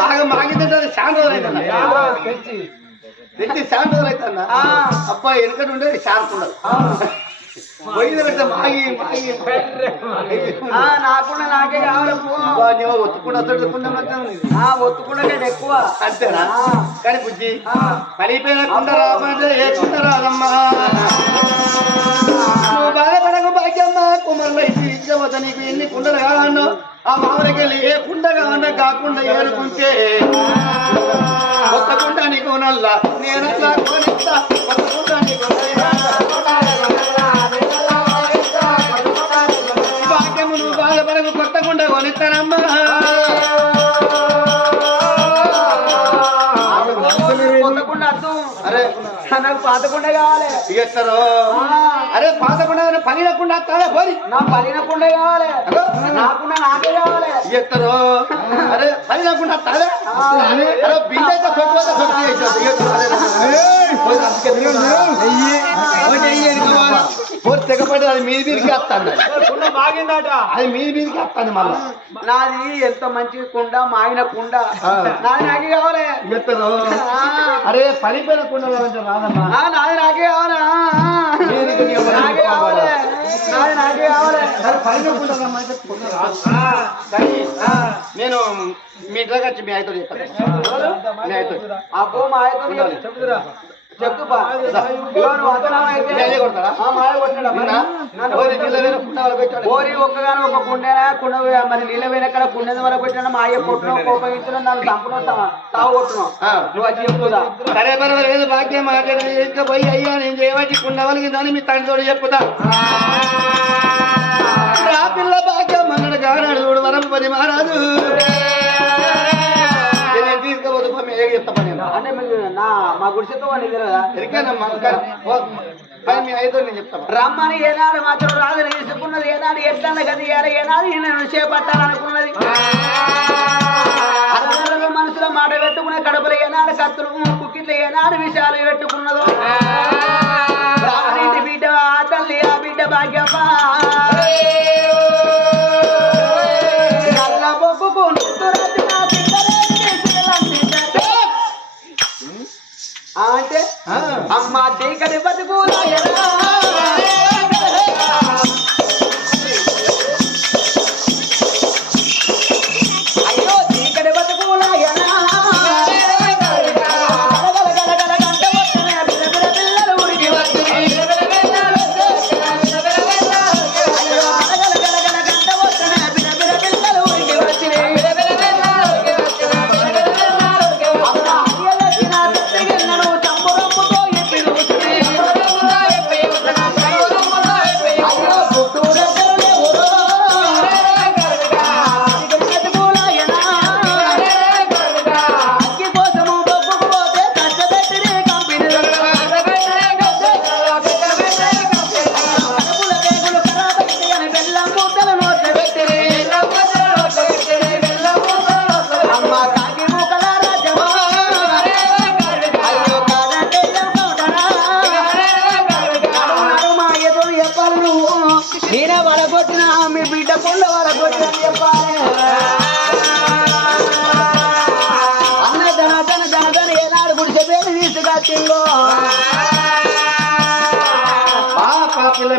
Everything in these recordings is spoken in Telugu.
బాగా మాగిందంటే అది చాలా రోజులు అవుతుంది తెచ్చి. చాలా రోజులు అవుతుందా ఆ. అబ్బా వెనకటి ఉండేది. షార్ప్ ఉండదు నాకున్న నాకే కావాలి ఒత్తుకుండా ఒత్తుకుండా కంటే ఎక్కువ. అంతేనా. కానీ బుజ్జి కుండ ఏ కుండ రాదమ్మా? నువ్వు బాధపడకు భాగ్యమ్మ కుమరులు నీకు ఎన్ని కుండలు కావాలన్నో ఆ మామరికెళ్ళి ఏ కుండ కావాలన్నా కాకుండా ఏరుకుంటే కొత్త కుండ నీకు నల్ల నేనల్లా కొనిస్తా కొత్త కుండ నీకు పాతకుండా కావాలి ఇస్తారు అరే పాతకుండా పని లేకుండా పోరి. నా పలినకుండా కావాలి నాకున్న నాకే కావాలి ఇస్తారు అరే పని లేకుండా అరే బిందె అయితే పోయి తెగపడి అది మీది మీదికి వస్తాను అది మీది మీదికి వస్తాను మళ్ళా. నాది ఎంత మంచి కుండ మాగిన కుండ. నాది నాకే కావాలి. ఆ, అరే పనిపోయిన కుండ కావాలంటే రాదమ్మా. నాది నాకే కావాలి. నాకే నాది నాకే కుండ కుండ నేను మీ ఇంట్లోకి వచ్చి మీ మీ ఆయనతో అబ్బో మా చెప్తుపా నన్ను ఓరి కుండ ఒక్కగాను ఒక కుండేనా? కుండ మరి నీళ్ళ వెనకాల కుండేది వరకు పెట్టినా మా అయ్య కొట్టును కోపగించిన నన్ను చంపును తావు కొట్టును. ఆ. నువ్వు వచ్చి చెప్పుదా సరే పర్వాలేదు భాగ్యం మాట్లాడి పోయి అయ్యా నేను చేయబట్టి కుండ మీ తండ్రితో చెప్పుతా. ఆ. పిల్ల భాగ్యం అన్నాడు గానాడు చూడు వరం పని మహారాజు. తీసుకోవద్దు పని ఏం చెప్తా పని అంటే నా మా గుడిసెతో వాడిని తెలియదా ఎరికేనమ్మా మీ ఐదో నేను చెప్తాను రమ్మని ఏనాడు మాత్రం రాదు తీసుకున్నది ఏనాడు ఎట్లా గది ఏడ- ఏనాడు నేను చేపట్టాలనుకున్నది మనసులో మాట పెట్టుకునే కడుపులో ఏనాడు కత్తులు కుక్కిట్లు ఏనాడు విషయాలు పెట్టుకున్నదో చీకటి బతుకులాయనా.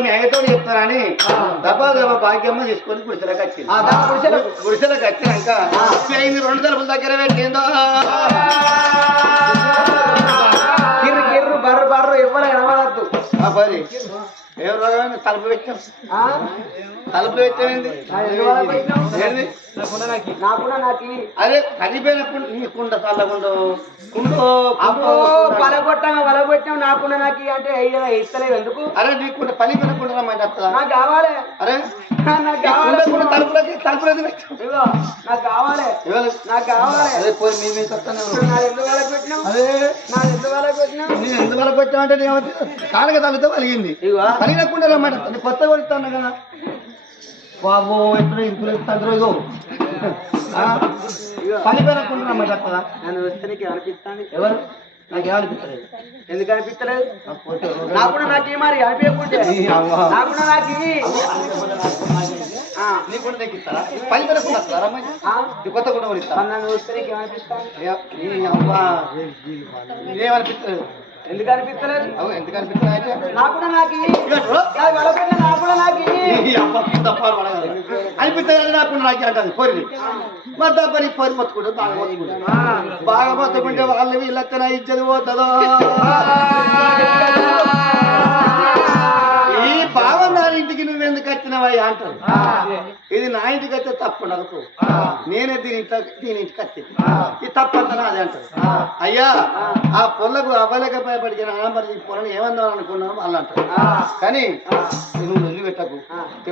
మీ ఐదో చెప్తానని దబా దబా భాగ్యమ్మ తీసుకొని గుడిసెలకు వచ్చింది. గుడిసెలకు. వచ్చినాక రెండు తలుపుల దగ్గర పెట్టిందో. కిర్రు కిర్రు బర్రు బర్రు ఎవరు కనబడద్దు ఏ రోగం తలుపు పెట్టాం తలుపు పెట్టామండి ఎందువల్ల పెట్టాం? ఏంది? నాకున్నా నాకు. ఇయ్యి. అదే కరిపోయిన కుండ నీ కుండ చల్లకుండు కుండు పలగొట్టాం వలగొట్టాం నాకున్నా నాకు అంటే అయ్యా ఇస్తలేవు ఎందుకు? అరే నీ కుండ పలిపోయిన కుండ రమ్మంటే వస్తుందా నాకు కావాలి. అరే నాకు కావాలి. తలుపులకి తలుపులకి పెట్టాం. నాకు కావాలి. నాకు కావాలి. అదే పోయి మీ మీకు వస్తాను ఎందుకు వలగొట్టినావు అదే నాది ఎందుకు వలగొట్టినావు నేను ఎందువల్ల పెట్టామంటే నేను కానక తల్లితో పలిగింది. పలిన కుండలు అన్నమాట కొత్త కొడుతున్నా కదా. బాబో ఎక్కడ ఇంట్లో రోజు పనిపోయినకుండా అన్నమాట కదా నన్ను వస్తానికి అనిపిస్తాను ఎవరు? నాకు ఏమనిపిస్తలేదు ఎందుకు అనిపిస్తలేదు? నాకుండా నాకు ఏమారి అనిపించకుంటే. నాకుండా నాకు నీకుండా కొత్త కూడా ఎందుకు అనిపిస్తలేదు ఎందుకు అనిపిస్తలేదు నాకు. కూడా నాకు. అనిపిస్తుంది నాకు నాకు అంటది పొరి మరి దప్పని పొరి మొత్తుకుంటే బాగా మొత్తుకుంటే బాగా మొత్తుకుంటే వాళ్ళు వీళ్ళక్కన ఇచ్చేది పోతుందో? నువ్వెందుకు వచ్చినవయ్యా అంటారు. ఇది నా ఇంటికి వస్తే తప్పు నాకు నేనే దీని దీని ఇంటికి వచ్చింది ఇది తప్పంత నాది అంటారు. అయ్యా ఆ. పొల్లకు అవ్వలేక భయపడిన ఆనంబర్ ఈ పొలను ఏమందాం అనుకున్నాను అలా అంటారు కానీ నువ్వు వెళ్ళి పెట్టకు?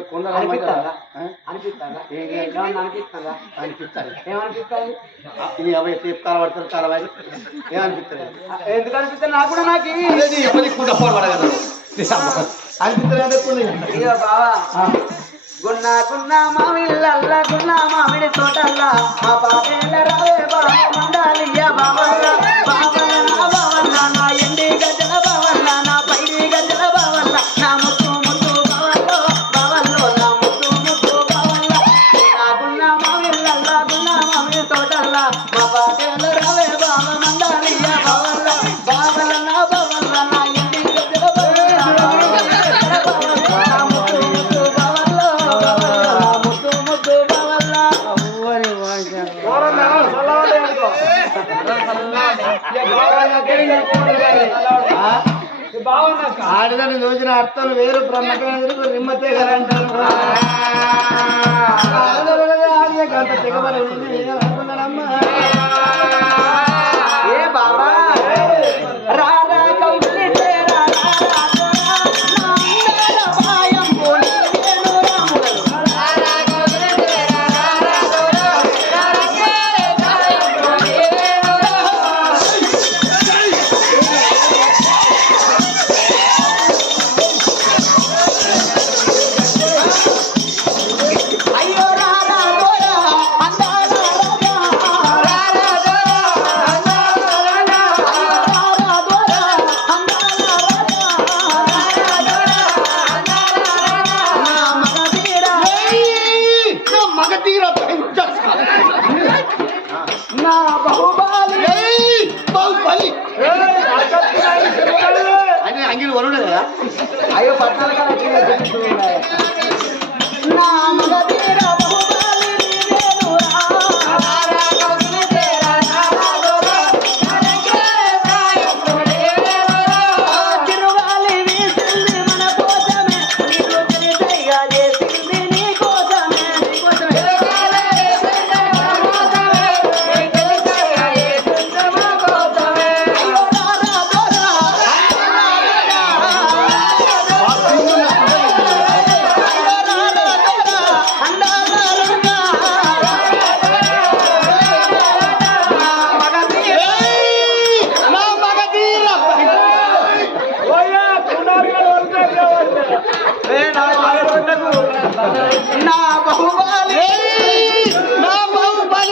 కొండ అనిపిస్తాడు నీ అబ్బాయి తీర్పు కాలబడతారు చాలా ఏమనిపిస్తారు ఎందుకు అనిపిస్తారు నాకు కూడా నాకు కూడా అయ్యో బావా. గున్నా గున్నా మామిళ్ళల్లా గున్నా తోటల్లా. మా బాబేళ్ళ రావే బావ మండాలియ్యా బావ ఆడదని చూసిన అర్థం వేరు బ్రహ్మకేంద్రుడు నిమ్మతే కదా అంటారు.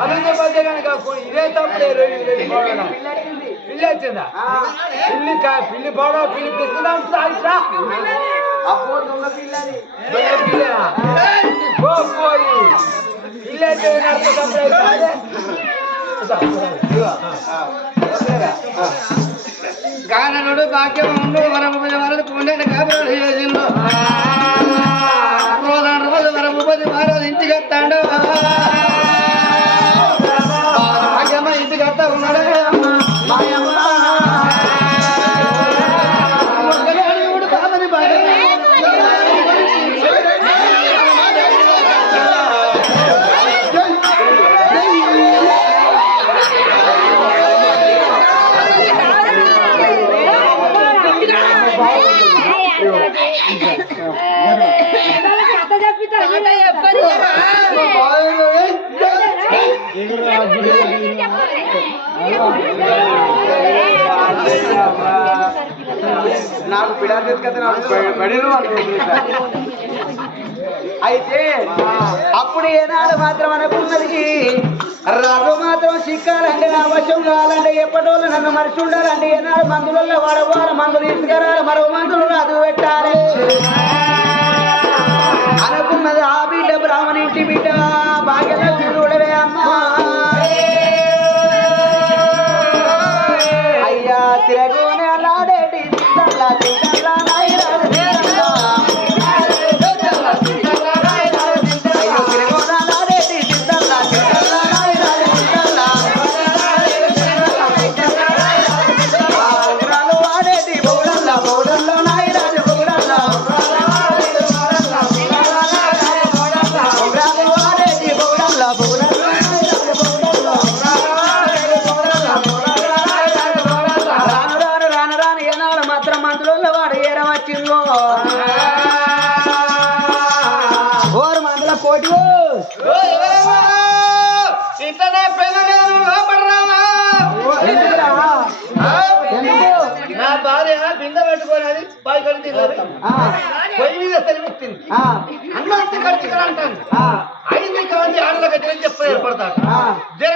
అనంత మధ్య కనుక ఇదే తప్పుడు పిల్ల వచ్చింది. పిల్లి పిల్లి పోవడం పిల్లి దొంగ పిల్లని పిల్లి అయితే గాననుడు భాగ్యం ఉండు వరముపది వరదు చేసిండు. రోజు రోజు వరముపది వారాలు ఇంటికి వస్తాడు. నాకు పిడా కదా నాకు బడిలో అయితే అప్పుడు ఏనాడు మాత్రం అనుకున్నది రాజు మాత్రం చిక్కాలంటే నా వశం కావాలంటే ఎప్పటోళ్ళు నన్ను మనిషి ఉండాలంటే ఏనాడు మందులలో వాడవారు మందులు తీసుకురాలి మరో మందులు పొయ్యి మీద అంటాను ఐదు ఆడలకు చెప్ప ఏర్పడతాడు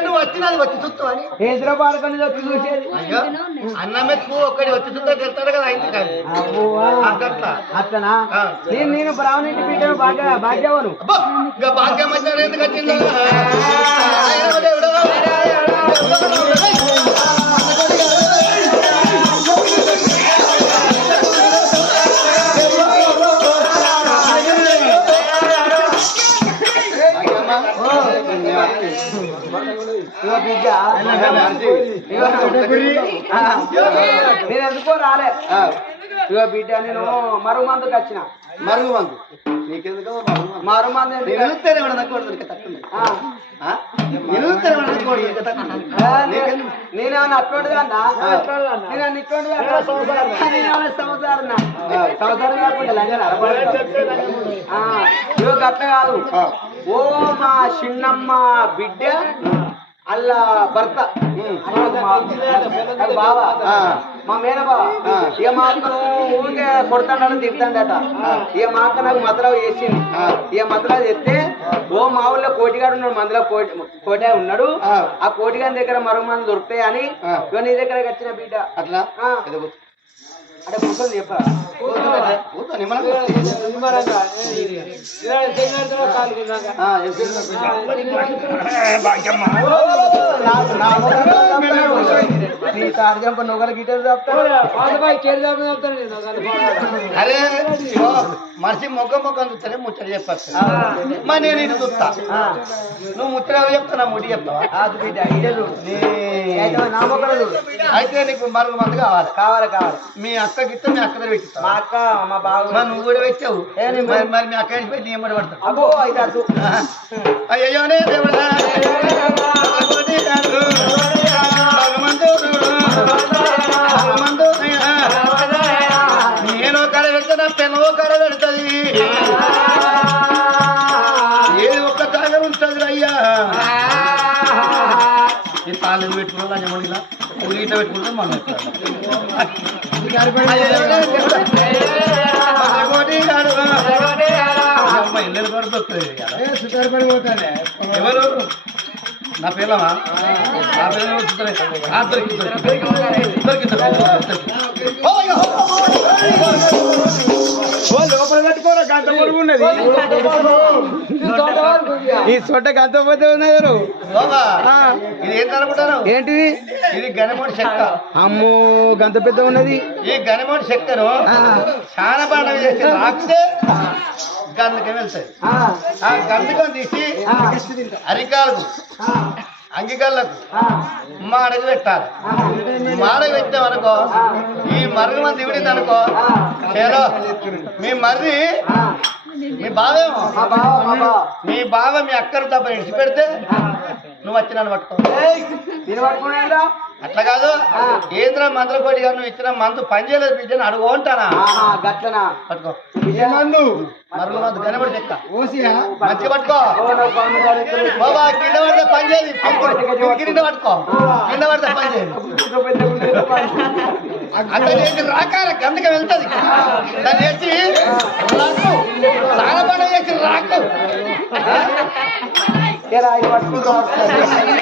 నువ్వు వచ్చినది వచ్చి చూస్తూ అని? వచ్చి చూసేది? అయ్యో అన్నం ఎత్తు ఒక్కడి వచ్చి చూస్తే తెలుస్తాడు కదా ఐదు అట్లనా. నేను నేను బ్రాహ్మణ ఇంటి బిడ్డను భాగ్య భాగ్యవను. భాగ్యం వచ్చారు ఎందుకు వచ్చిందో? బిడ్డ. ఇగో ఆ, నేను ఎందుకో రాలే? ఇగో బిడ్డ నేను మరో మందుకు వచ్చిన మరుగు మందు నీకెందుకు? మరుగు నేనేమన్నా అట్లుండదు అన్నా నేను. నేనేమన్నా సంవత్సరం సంవత్సరం కాకుండా లంజన ఇగో గట్ల కాదు. ఓ మా చిన్నమ్మ బిడ్డ అల్లా భర్త మా- అది బావ ఆ. మా మేనబావ ఆ. ఇక మా ఊరికే కొడతాడని తిడతాడట ఇక మా అక్క నాకు మతరావు వేసింది. ఇక మతరావు చెప్తే ఓ మా ఊళ్ళో కోటిగాడు ఉన్నాడు మందిలో కోటి కోట ఉన్నాడు ఆ. కోటిగాని దగ్గర మరో మంది దొరుకుతాయి అని నీ దగ్గరకు వచ్చిన బిడ్డ అట్లా. అంటే కూర్చొని చెప్పా. కూర్చో, కూర్చో, నిమ్మలంగా కూర్చో. ఆ, ఎప్పుడు నీ తారజంప నొగలు గిటలు చెప్తాడు అరే మనిషి మొగ్గ మొగ్గ చూస్తేనే ముచ్చట చెప్పచ్చు మరి నేను ఇది చూస్తా నువ్వు ముచ్చట చెప్తా ముడి చెప్తావా నీ- అయితే నా నీకు మరొక మంది కావాలి కావాలి కావాలి మీ అక్క గిట్ట మీ అక్క మా పెట్టిస్తావా అక్క మా మరి నువ్వు కూడా పెట్టావు నేను మరి మరి మీ అక్క వెళ్ళిపోయి నీ ఎమ్మడి పడతావు అబ్బో అయితే అయ్యోనే దేవుడా భగవంతుడు, పెడతా పెనవో కడ పెడుతుంది. ఏది ఒక్క తాగ ఉంటుంది అయ్యా. ఈ తాళ్ళు పెట్టుకోవాలి యముడిలా ఉల్లిట పెట్టుకుంటే మనం భగవతి ఏడు కూడా దొరుకుతుంది ఇవాళ. ఏ సుతారు పని పోతానే. ఎవరు? నా పిల్లమా నా పిల్లలు దొరుకుతుంది లోపల పెట్టుకోరా గంట పొడుగు ఉన్నది. ఈ చోట గంట పోతే ఏంటి అనుకుంటాను ఏంటిది? ఇది గణమోడి చెక్క అమ్మో గంత పెద్ద ఉన్నది. ఈ గణమోడి చెక్కను చాలా పండుగ చేసి రాస్తే గంధకం వెళ్తాయి. ఆ. గంధకం తీసి అరికాలకు. అంగికళ్ళకు. మాడకు పెట్టాలి. మాడకు పెట్టాం అనుకో ఈ మర్రి మంది దివిడింది అనుకో చేలో మీ మర్రి మీ బావేమో మీ బావ మీ అక్కను తప్ప ఇడిచి పెడితే నువ్వు వచ్చి నన్ను పట్టుకో. అట్లా కాదు. ఏంద్ర మంత్రకోటి గారు నువ్వు ఇచ్చిన మందు పని చేయలేదు బిడ్డని అడుగు గట్లనా? పట్టుకో. మందు? మరుగు మందు కనబడి చెక్క. మంచిగా పట్టుకో. బాబా కింద పడితే పని చేయదు. కింద పట్టుకో. కింద పడితే పని చేయదు. అట్లా చేసి రాకాల గందకి వెళ్తుంది. దాన్ని చేసి రాకు. చేసి రాకు. మంచి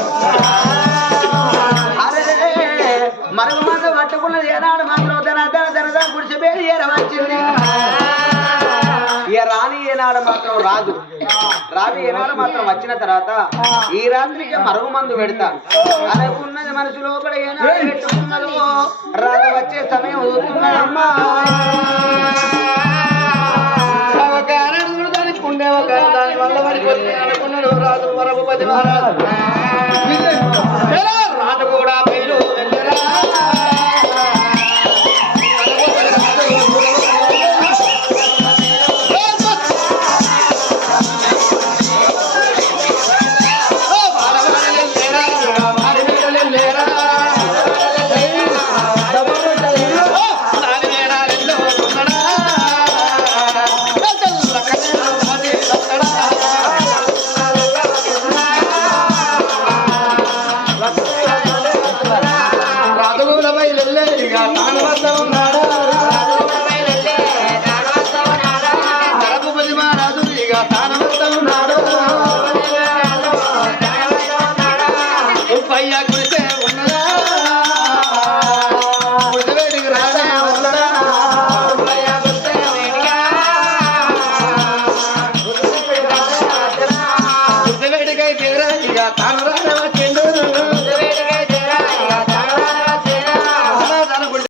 రాని ఏనాడు మాత్రం వచ్చిన తర్వాత ఈ రాత్రికి మరుగు మందు పెడతా. అనుకున్నది మనసు లోపల ఏనాడు రాదు వచ్చే సమయం ఒక దాని వల్ల పడిపోతుంది అనుకున్నాడు రాజు వరభూపతి మహారాజు. ఎలా? రాజు కూడా పేరు